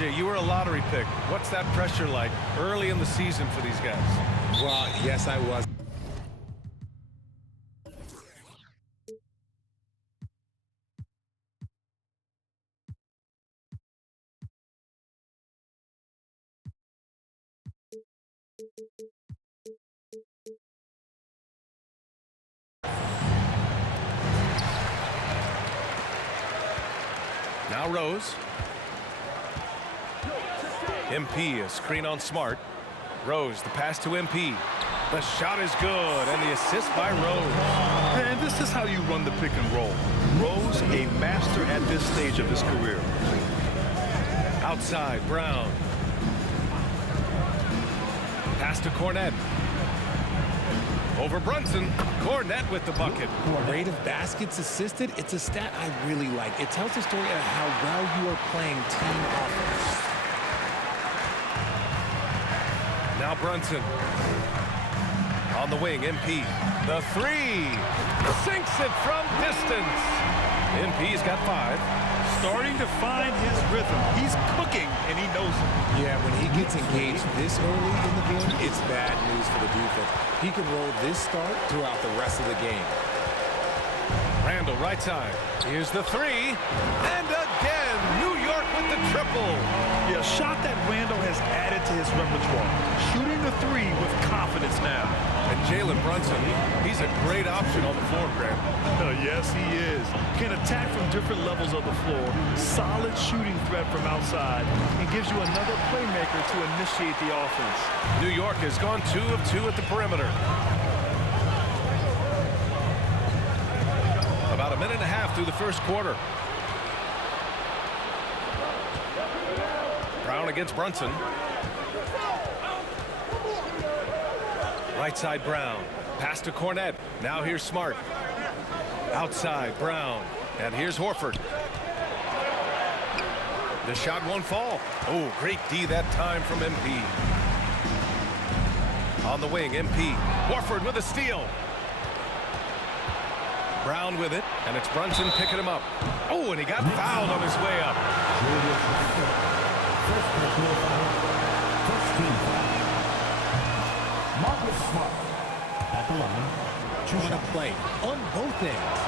RJ, you were a lottery pick. What's that pressure like early in the season for these guys? Well, yes, I was. Now Rose. MP, a screen on Smart. Rose, the pass to MP. The shot is good, and the assist by Rose. And this is how you run the pick and roll. Rose, a master at this stage of his career. Outside, Brown. Pass to Cornette. Over Brunson. Cornette with the bucket. Rate of baskets assisted, it's a stat I really like. It tells the story of how well you are playing team offense. Now Brunson. On the wing, MP. The three. Sinks it from distance. MP's got 5. Starting to find his rhythm. He's cooking, and he knows it. Yeah, when he gets engaged this early in the game, it's bad news for the defense. He can roll this start throughout the rest of the game. Randall, right side. Here's the three. And again, New York with the triple. Yeah, a shot that Randall has added to his repertoire. Shooting the three with confidence now. And Jalen Brunson, he's a great option on the floor, Grant. Yes, he is. Can attack from different levels of the floor. Solid shooting threat from outside. And gives you another playmaker to initiate the offense. New York has gone 2 of 2 at the perimeter. About a minute and a half through the first quarter. Brown against Brunson. Right side, Brown. Pass to Cornette. Now here's Smart. Outside, Brown. And here's Horford. The shot won't fall. Oh, great D that time from MP. On the wing, MP. Horford with a steal. Brown with it, and it's Brunson picking him up. Oh, and he got fouled on his way up. Trying to play on both ends.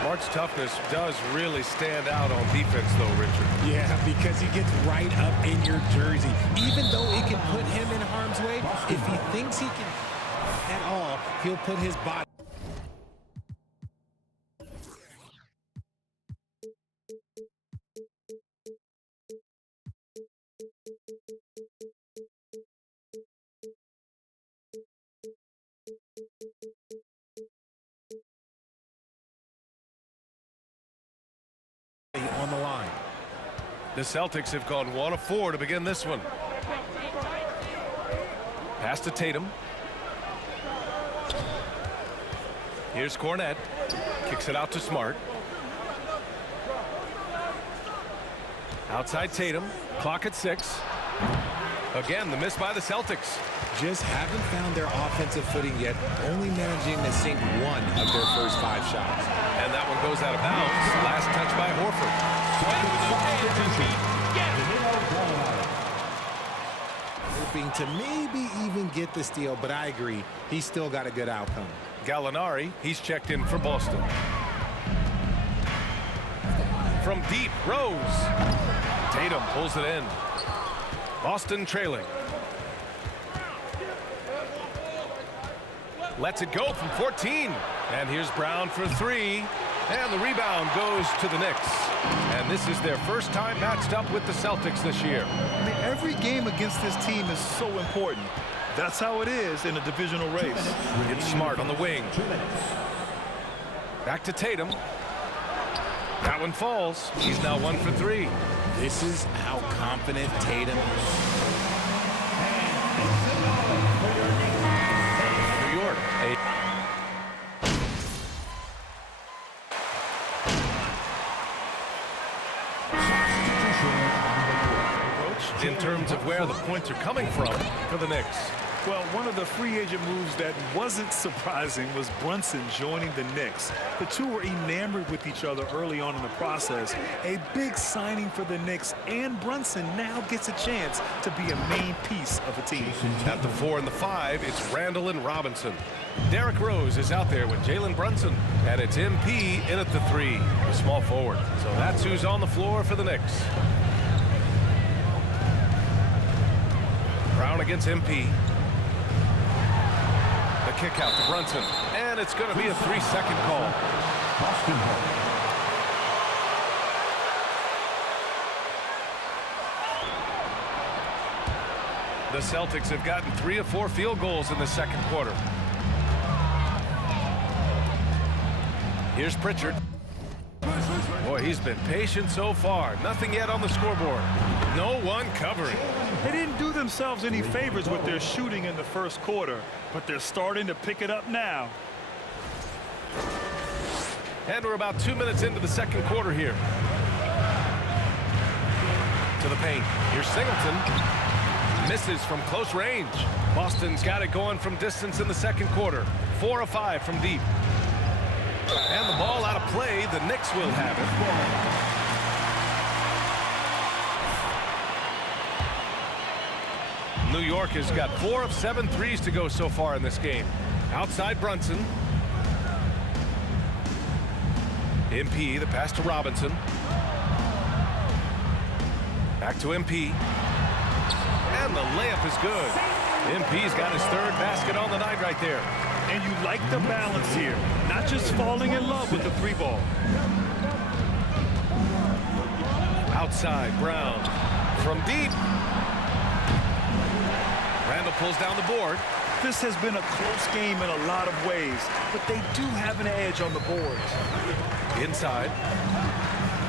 Smart's toughness does really stand out on defense, though, Richard. Yeah, because he gets right up in your jersey. Even though it can put him in harm's way, if he thinks he can at all, he'll put his body. On the line. The Celtics have gone 1 of 4 to begin this one. Pass to Tatum. Here's Cornette. Kicks it out to Smart. Outside Tatum. Clock at 6. Again, the miss by the Celtics. Just haven't found their offensive footing yet, only managing to sink 1 of their first 5 shots. And that one goes out of bounds. Last touch by Horford. Hoping to maybe even get the steal, but I agree, he's still got a good outcome. Gallinari, he's checked in for Boston. From deep, Rose. Tatum pulls it in. Boston trailing. Lets it go from 14. And here's Brown for 3. And the rebound goes to the Knicks. And this is their first time matched up with the Celtics this year. I mean, every game against this team is so important. That's how it is in a divisional race. It's Smart on the wing. Back to Tatum. That one falls. He's now 1 for 3. This is how confident Tatum is. New York. In terms of where the points are coming from for the Knicks. Well, one of the free agent moves that wasn't surprising was Brunson joining the Knicks. The two were enamored with each other early on in the process. A big signing for the Knicks, and Brunson now gets a chance to be a main piece of a team. At the 4 and the 5, it's Randall and Robinson. Derrick Rose is out there with Jalen Brunson, and it's MP in at the 3, the small forward. So that's who's on the floor for the Knicks. Brown against MP. The kick out to Brunson, and it's going to be a 3-second call. The Celtics have gotten 3 of 4 field goals in the second quarter. Here's Pritchard. Boy, he's been patient so far. Nothing yet on the scoreboard. No one covering. They didn't do themselves any favors with their shooting in the first quarter, but they're starting to pick it up now. And we're about 2 minutes into the second quarter here. To the paint. Here's Singleton. Misses from close range. Boston's got it going from distance in the second quarter. 4 of 5 from deep. And the ball out of play. The Knicks will have it. New York has got 4 of 7 threes to go so far in this game. Outside Brunson. MP, the pass to Robinson. Back to MP. And the layup is good. MP's got his 3rd basket on the night right there. And you like the balance here. Not just falling in love with the 3 ball. Outside, Brown. From deep. Randall pulls down the board. This has been a close game in a lot of ways, but they do have an edge on the boards. Inside.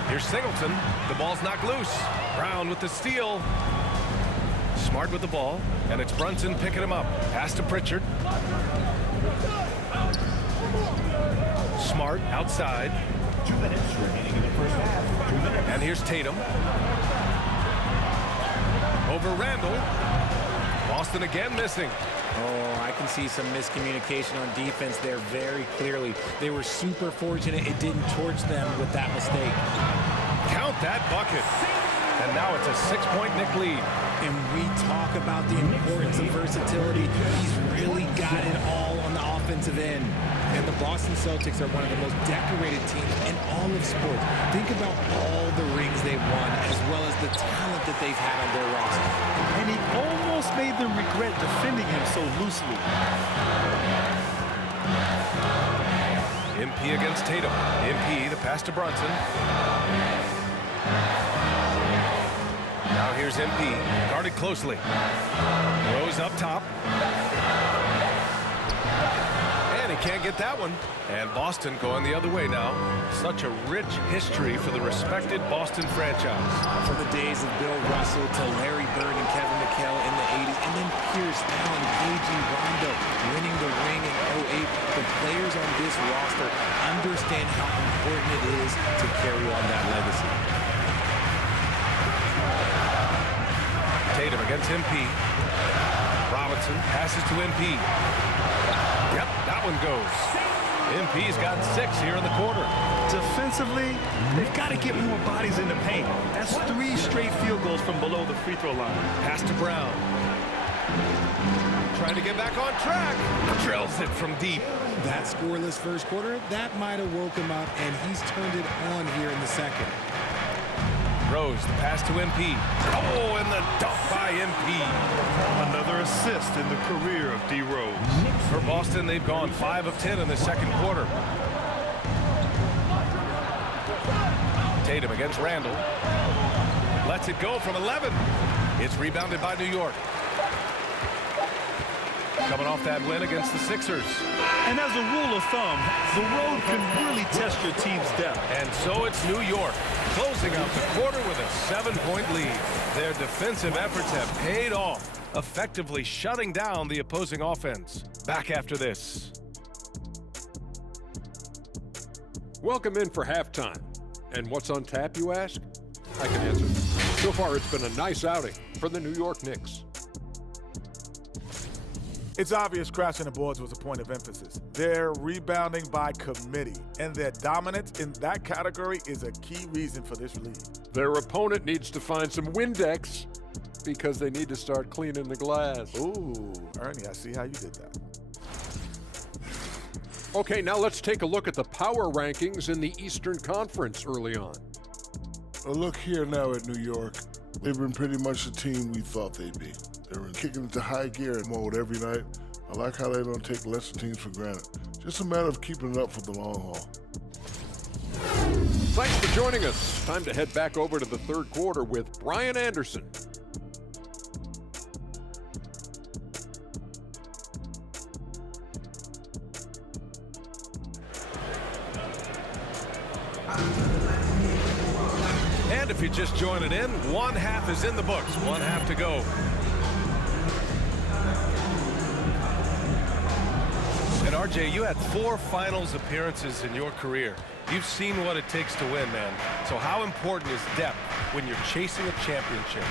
Here's Singleton. The ball's knocked loose. Brown with the steal. Smart with the ball, and it's Brunson picking him up. Pass to Pritchard. Smart outside. 2 minutes remaining in the first half. 2 minutes. And here's Tatum. Over Randall. Boston again missing. Oh, I can see some miscommunication on defense there very clearly. They were super fortunate it didn't torch them with that mistake. Count that bucket. And now it's a 6-point Knick lead. And we talk about the importance of versatility. He's really got it all on the offensive end. And the Boston Celtics are one of the most decorated teams in all of sports. Think about all the rings they've won, as well as the talent that they've had on their roster. And he almost made them regret defending him so loosely. MP against Tatum. MP, the pass to Brunson. Now here's MP, guarded closely. Rose up top. And he can't get that one. And Boston going the other way now. Such a rich history for the respected Boston franchise. From the days of Bill Russell to Larry Bird and Kevin McHale in the 80s, and then Pierce, Allen, KG, Rondo winning the ring in 08. The players on this roster understand how important it is to carry on that legacy. Tatum against MP. Robinson passes to MP. Yep, that one goes. MP's got 6 here in the quarter. Defensively, they've got to get more bodies in the paint. That's 3 straight field goals from below the free throw line. Pass to Brown. Trying to get back on track. Drills it from deep. That scoreless first quarter, that might have woke him up, and he's turned it on here in the second. Rose, the pass to MP. Oh, and the dunk by MP. Another assist in the career of D. Rose. For Boston, they've gone 5 of 10 in the second quarter. Tatum against Randall. Lets it go from 11. It's rebounded by New York. Coming off that win against the Sixers. And as a rule of thumb, the road can really test your team's depth. And so it's New York, closing out the quarter with a 7-point lead. Their defensive efforts have paid off, effectively shutting down the opposing offense. Back after this. Welcome in for halftime. And what's on tap, you ask? I can answer. So far, it's been a nice outing for the New York Knicks. It's obvious crashing the boards was a point of emphasis. They're rebounding by committee, and their dominance in that category is a key reason for this lead. Their opponent needs to find some Windex because they need to start cleaning the glass. Ooh, Ernie, I see how you did that. Okay, now let's take a look at the power rankings in the Eastern Conference early on. Well, look here now at New York. They've been pretty much the team we thought they'd be. They're kicking into high gear mode every night. I like how they don't take lesser teams for granted. Just a matter of keeping it up for the long haul. Thanks for joining us. Time to head back over to the third quarter with Brian Anderson. And if you're just joining in, one half is in the books, one half to go. And RJ, you had 4 finals appearances in your career. You've seen what it takes to win, man. So how important is depth when you're chasing a championship?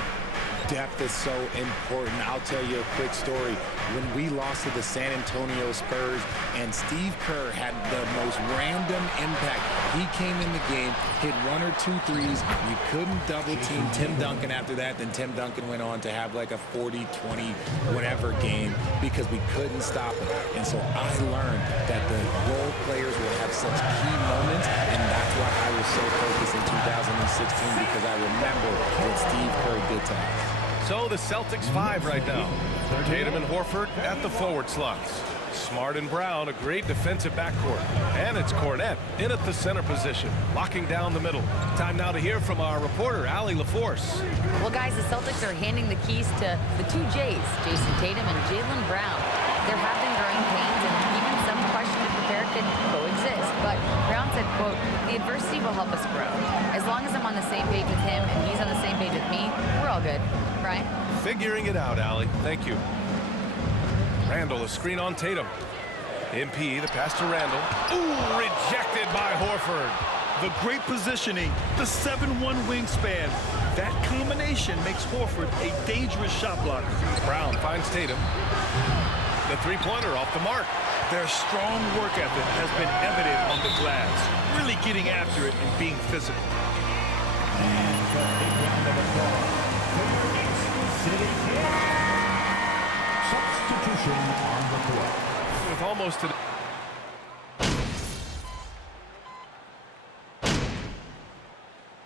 Depth is so important. I'll tell you a quick story. When we lost to the San Antonio Spurs and Steve Kerr had the most random impact. He came in the game, hit 1 or 2 threes. We couldn't double team Tim Duncan after that. Then Tim Duncan went on to have like a 40, 20, whatever game because we couldn't stop him. And so I learned that the role players will have such key moments, and that's why I was so focused in 2016 because I remember what Steve Kerr did to us. So the Celtics 5 right now. Tatum and Horford at the forward slots. Smart and Brown, a great defensive backcourt. And it's Cornette in at the center position, locking down the middle. Time now to hear from our reporter, Allie LaForce. Well, guys, the Celtics are handing the keys to the 2 J's, Jason Tatum and Jaylen Brown. There have been growing pains and even some question if the pair could coexist. But Brown said, quote, "The adversity will help us grow. As long as I'm on the same page with him and he's on the same page with me, we're all good." Brian? Figuring it out, Allie. Thank you. Randall, a screen on Tatum. MP, the pass to Randall. Ooh, rejected by Horford. The great positioning, the 7'1" wingspan. That combination makes Horford a dangerous shot blocker. Brown finds Tatum. The three-pointer off the mark. Their strong work ethic has been evident on the glass, really getting after it and being physical. Substitution on the court. With almost an...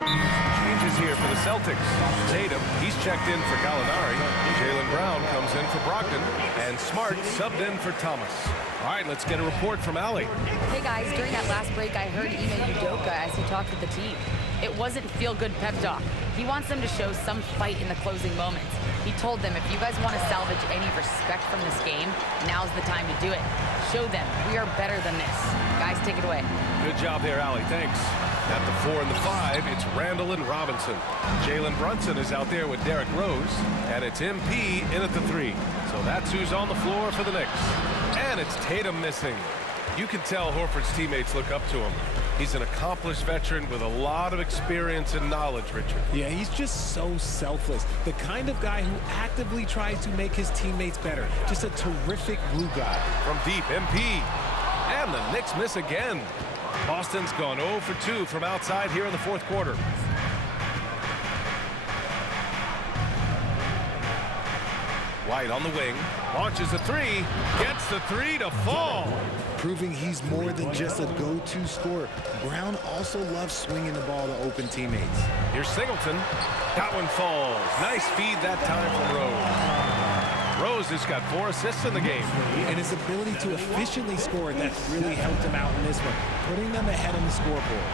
Changes here for the Celtics. Tatum, he's checked in for Gallinari. Jaylen Brown comes in for Brogdon. And Smart subbed in for Thomas. All right, let's get a report from Allie. Hey, guys, during that last break, I heard Ime Udoka as he talked with the team. It wasn't feel-good pep talk. He wants them to show some fight in the closing moments. He told them, if you guys want to salvage any respect from this game, now's the time to do it. Show them we are better than this. Guys, take it away. Good job there, Allie. Thanks. At the 4 and the 5, it's Randall and Robinson. Jalen Brunson is out there with Derrick Rose, and it's MP in at the 3. So that's who's on the floor for the Knicks. And it's Tatum missing. You can tell Horford's teammates look up to him. He's an accomplished veteran with a lot of experience and knowledge, Richard. Yeah, he's just so selfless. The kind of guy who actively tries to make his teammates better. Just a terrific glue guy. From deep, MP. And the Knicks miss again. Boston's gone 0 for 2 from outside here in the fourth quarter. White on the wing, launches a 3, gets the 3 to fall. Proving he's more than just a go-to scorer. Brown also loves swinging the ball to open teammates. Here's Singleton. That one falls. Nice feed that time from Rose. Rose has got 4 assists in the game. And his ability to efficiently score, that's really helped him out in this one, putting them ahead on the scoreboard.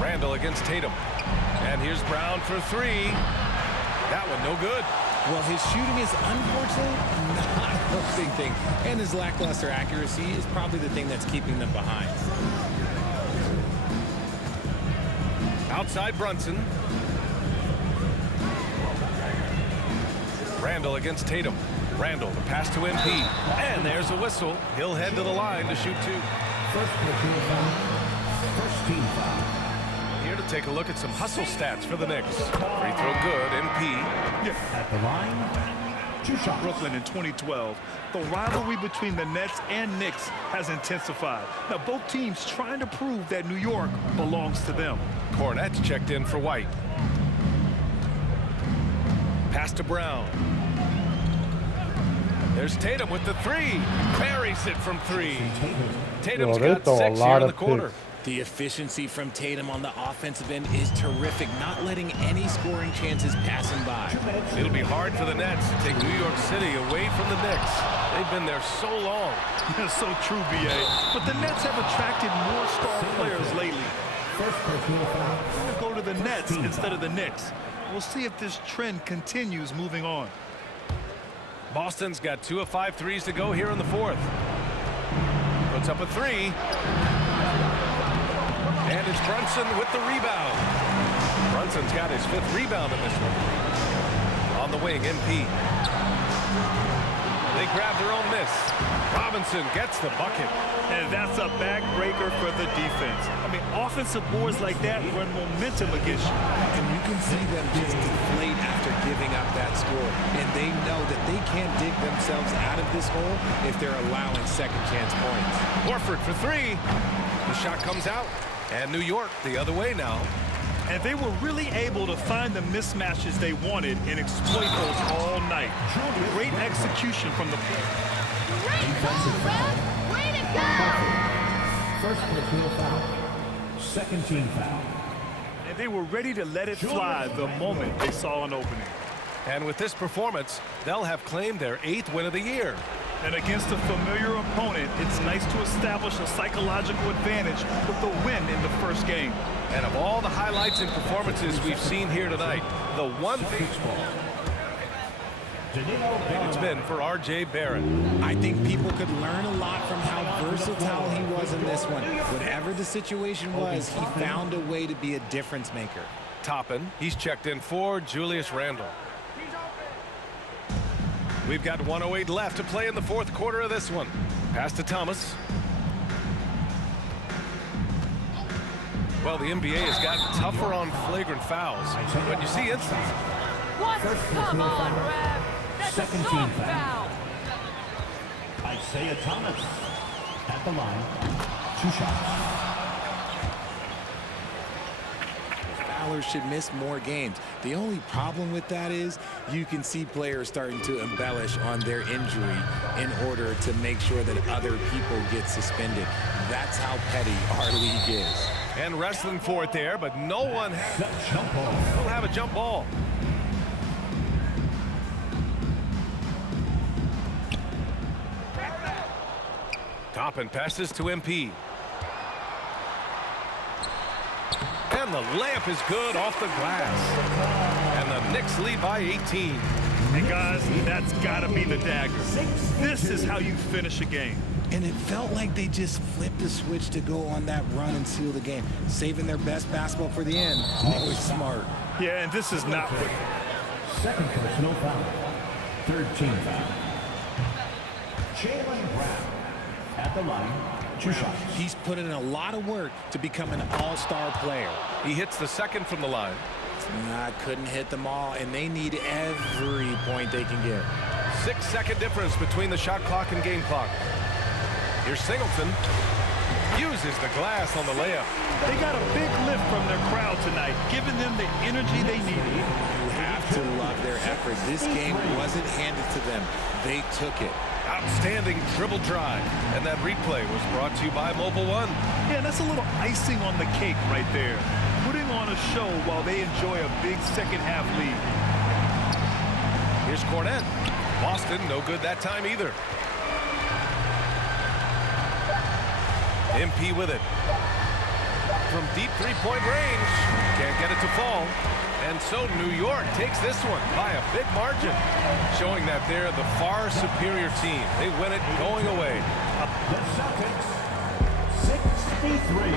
Randall against Tatum. And here's Brown for 3. That one no good. Well, his shooting is unfortunately not a big thing. And his lackluster accuracy is probably the thing that's keeping them behind. Outside Brunson. Randall against Tatum. Randall, the pass to MP. And there's a whistle. He'll head to the line to shoot 2. First platoon foul. First team foul. Here to take a look at some hustle stats for the Knicks. Free throw good, MP. At the line, 2 shots. Brooklyn in 2012, the rivalry between the Nets and Knicks has intensified. Now, both teams trying to prove that New York belongs to them. Cornette's checked in for White. Pass to Brown. There's Tatum with the 3. Buries it from 3. Tatum's got 6 here in the quarter. The efficiency from Tatum on the offensive end is terrific, not letting any scoring chances pass him by. It'll be hard for the Nets to take New York City away from the Knicks. They've been there so long. That's so true, B.A. But the Nets have attracted more star players lately. I'm going to go to the Nets instead of the Knicks. We'll see if this trend continues moving on. Boston's got 2 of 5 threes to go here in the 4th. Puts up a 3. And it's Brunson with the rebound. Brunson's got his 5th rebound in this one. On the wing, MP. They grab their own miss. Robinson gets the bucket. And that's a backbreaker for the defense. I mean, offensive boards like that run momentum against you. And you can see them just deflate after giving up that score. And they know that they can't dig themselves out of this hole if they're allowing second chance points. Horford for 3. The shot comes out. And New York the other way now. And they were really able to find the mismatches they wanted and exploit those all night. Great execution from the Great call, Ref! Way to go! First personal foul. Second team foul. And they were ready to let it fly the moment they saw an opening. And with this performance, they'll have claimed their 8th win of the year. And against a familiar opponent, it's nice to establish a psychological advantage with the win in the first game. And of all the highlights and performances we've seen here tonight, the one thing it's been for R.J. Barrett. I think people could learn a lot from how versatile he was in this one. Whatever the situation was, he found a way to be a difference maker. Toppin, he's checked in for Julius Randle. We've got 1:08 left to play in the 4th quarter of this one. Pass to Thomas. Well, the NBA has gotten tougher on flagrant fouls, but you see instances. What? Come on, Ref! That's Second a team soft foul! Isaiah Thomas at the line. 2 shots. Fowlers should miss more games. The only problem with that is you can see players starting to embellish on their injury in order to make sure that other people get suspended. That's how petty our league is. And wrestling for it there, but no one will have a jump ball. Toppin passes to MP. And the layup is good off the glass. And the Knicks lead by 18. And guys, that's got to be the dagger. This is how you finish a game. And it felt like they just flipped the switch to go on that run and seal the game, saving their best basketball for the end. It was smart. Yeah, and this is not what... Second personal foul. Third team foul. Jaylen Brown at the line. 2 shots. He's put in a lot of work to become an all-star player. He hits the 2nd from the line. Couldn't hit them all, and they need every point they can get. 6-second difference between the shot clock and game clock. Here's Singleton. Uses the glass on the layup. They got a big lift from their crowd tonight, giving them the energy they needed. You have to love their effort. This game wasn't handed to them. They took it. Outstanding dribble drive. And that replay was brought to you by Mobile One. Yeah, that's a little icing on the cake right there. Putting on a show while they enjoy a big second half lead. Here's Cornette. Boston, no good that time either. MP with it. From deep three-point range. Can't get it to fall. And so New York takes this one by a big margin, showing that they're the far superior team. They win it going away. The Celtics, 63.